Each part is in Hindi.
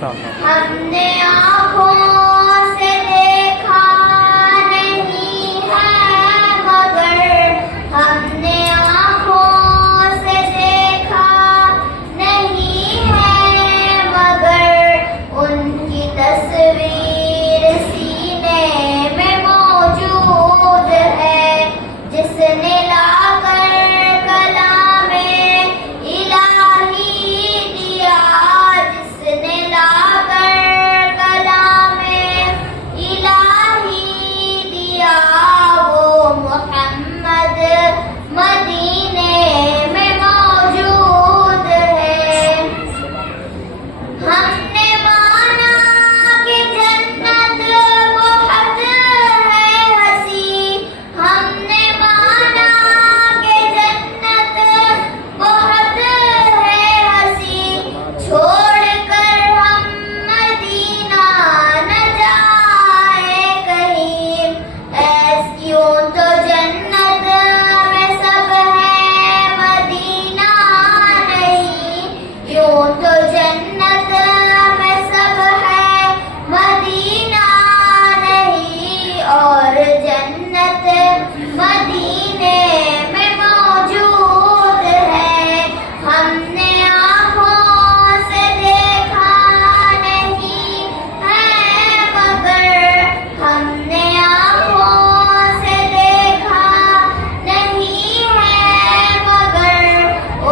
माशाअल्लाह। हमने आँखों से देखा नहीं है मगर, हमने आँखों से देखा नहीं है मगर, उनकी तस्वीर सीने में मौजूद है। जिसने लाकर कलामे इलाही दिया, जिसने लाकर कलामे इलाही दिया, वो मोहम्मद मदीने में मौजूद है। हमने माना कि जन्नत बहुत है हसी, हमने माना कि जन्नत बहुत है हसी, छोड़कर हम मदीना न जाए कहीं। यूं तो जन्नत में सब है मदीना नहीं, यूं तो जन्नत में सब है मदीना नहीं, और जन्नत मदीने में मौजूद है। हमने आँखों से देखा नहीं है मगर, हमने आँखों से देखा नहीं है मगर,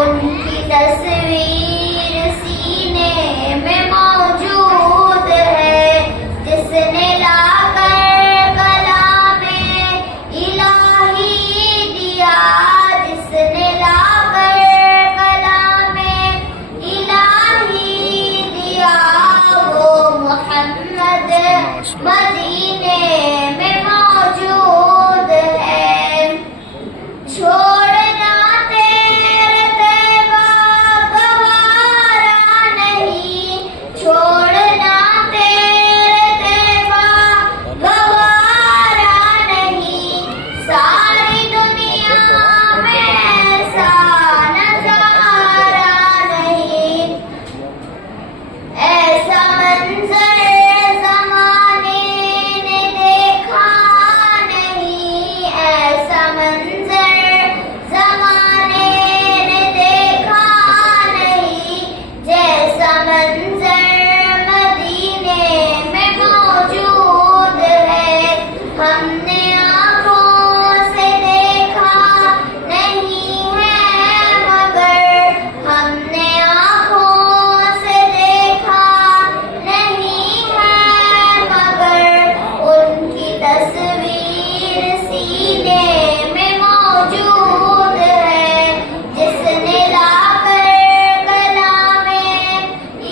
उनकी तस्वीर सीने में मौजूद है। जिसने लाकर कलामे इलाही दिया, जिसने लाकर कलामे इलाही दिया, वो मोहम्मद मदीने में मौजूद है। छोड़ना तेरे तैबा गवारा नहीं, छोड़ना तेरे तैबा गवारा नहीं, सारी दुनिया में ऐसा नजारा नहीं। ऐसा मंजर ज़माने ने देखा नहीं, ऐसा मंजर ज़माने ने देखा नहीं, जैसा मंजर मदीने में मौजूद है। हमने आँखों से देखा नहीं है मगर, हमने आँखों से देखा नहीं है मगर, उनकी तस्वीर सीने में मौजूद है। जिसने लाकर कलामे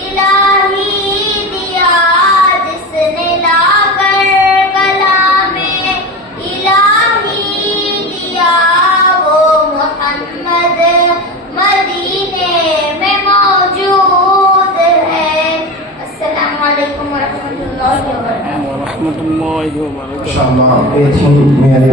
इलाही दिया, जिसने लाकर कलामे इलाही दिया, वो मोहम्मद मदीने में मौजूद है। अस्सलामु अलैकुम वरहमतुल्लाहि वबरकातुहू। रहमतुल्लाहि व बरकातहू। माशाअल्लाह, ये थी मेरे